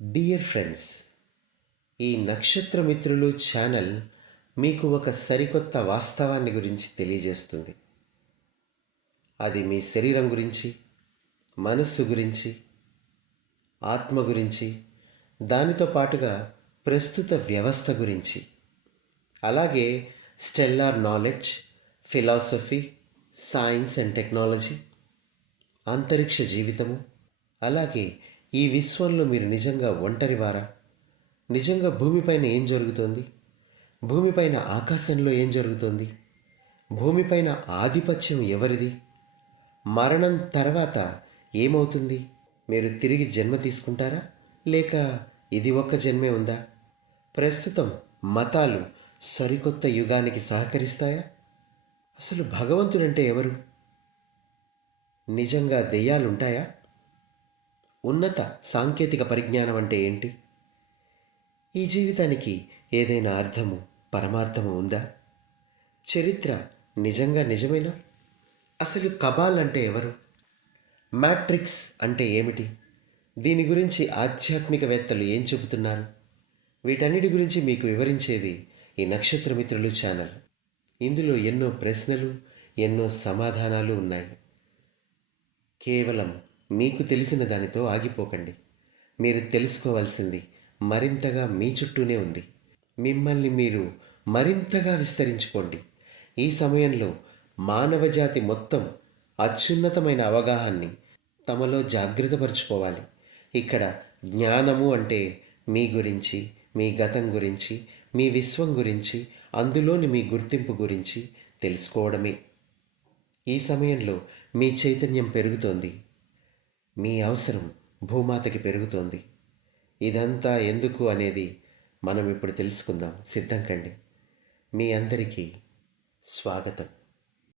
Dear friends, ఈ నక్షత్రమిత్రులు channel మీకు ఒక సరికొత్త వాస్తవాన్ని గురించి తెలియజేస్తుంది. అది మీ శరీరం గురించి, మనస్సు గురించి, ఆత్మ గురించి, దానితో పాటుగా ప్రస్తుత వ్యవస్థ గురించి, అలాగే stellar knowledge, philosophy, science and technology, అంతరిక్ష జీవితము, అలాగే ఈ విశ్వంలో మీరు నిజంగా ఒంటరివారా? నిజంగా భూమిపైన ఏం జరుగుతోంది? భూమిపైన ఆకాశంలో ఏం జరుగుతోంది? భూమిపైన ఆధిపత్యం ఎవరిది? మరణం తర్వాత ఏమవుతుంది? మీరు తిరిగి జన్మ తీసుకుంటారా, లేక ఇది ఒక్క జన్మే ఉందా? ప్రస్తుతం మతాలు సరికొత్త యుగానికి సహకరిస్తాయా? అసలు భగవంతుడంటే ఎవరు? నిజంగా దెయ్యాలుంటాయా? ఉన్నత సాంకేతిక పరిజ్ఞానం అంటే ఏంటి? ఈ జీవితానికి ఏదైనా అర్థము, పరమార్థము ఉందా? చరిత్ర నిజంగా నిజమేనా? అసలు కబాల్ అంటే ఎవరు? మ్యాట్రిక్స్ అంటే ఏమిటి? దీని గురించి ఆధ్యాత్మికవేత్తలు ఏం చెబుతున్నారు? వీటన్నిటి గురించి మీకు వివరించేది ఈ నక్షత్రమిత్రులు ఛానల్. ఇందులో ఎన్నో ప్రశ్నలు, ఎన్నో సమాధానాలు ఉన్నాయి. కేవలం మీకు తెలిసిన దానితో ఆగిపోకండి. మీరు తెలుసుకోవాల్సింది మరింతగా మీ చుట్టూనే ఉంది. మిమ్మల్ని మీరు మరింతగా విస్తరించుకోండి. ఈ సమయంలో మానవజాతి మొత్తం అత్యున్నతమైన అవగాహాన్ని తమలో జాగృతపరుచుకోవాలి. ఇక్కడ జ్ఞానము అంటే మీ గురించి, మీ గతం గురించి, మీ విశ్వం గురించి, అందులోని మీ గుర్తింపు గురించి తెలుసుకోవడమే. ఈ సమయంలో మీ చైతన్యం పెరుగుతోంది. మీ అవసరం భూమాతకి పెరుగుతోంది. ఇదంతా ఎందుకు అనేది మనం ఇప్పుడు తెలుసుకుందాం. సిద్ధం కండి. మీ అందరికీ స్వాగతం.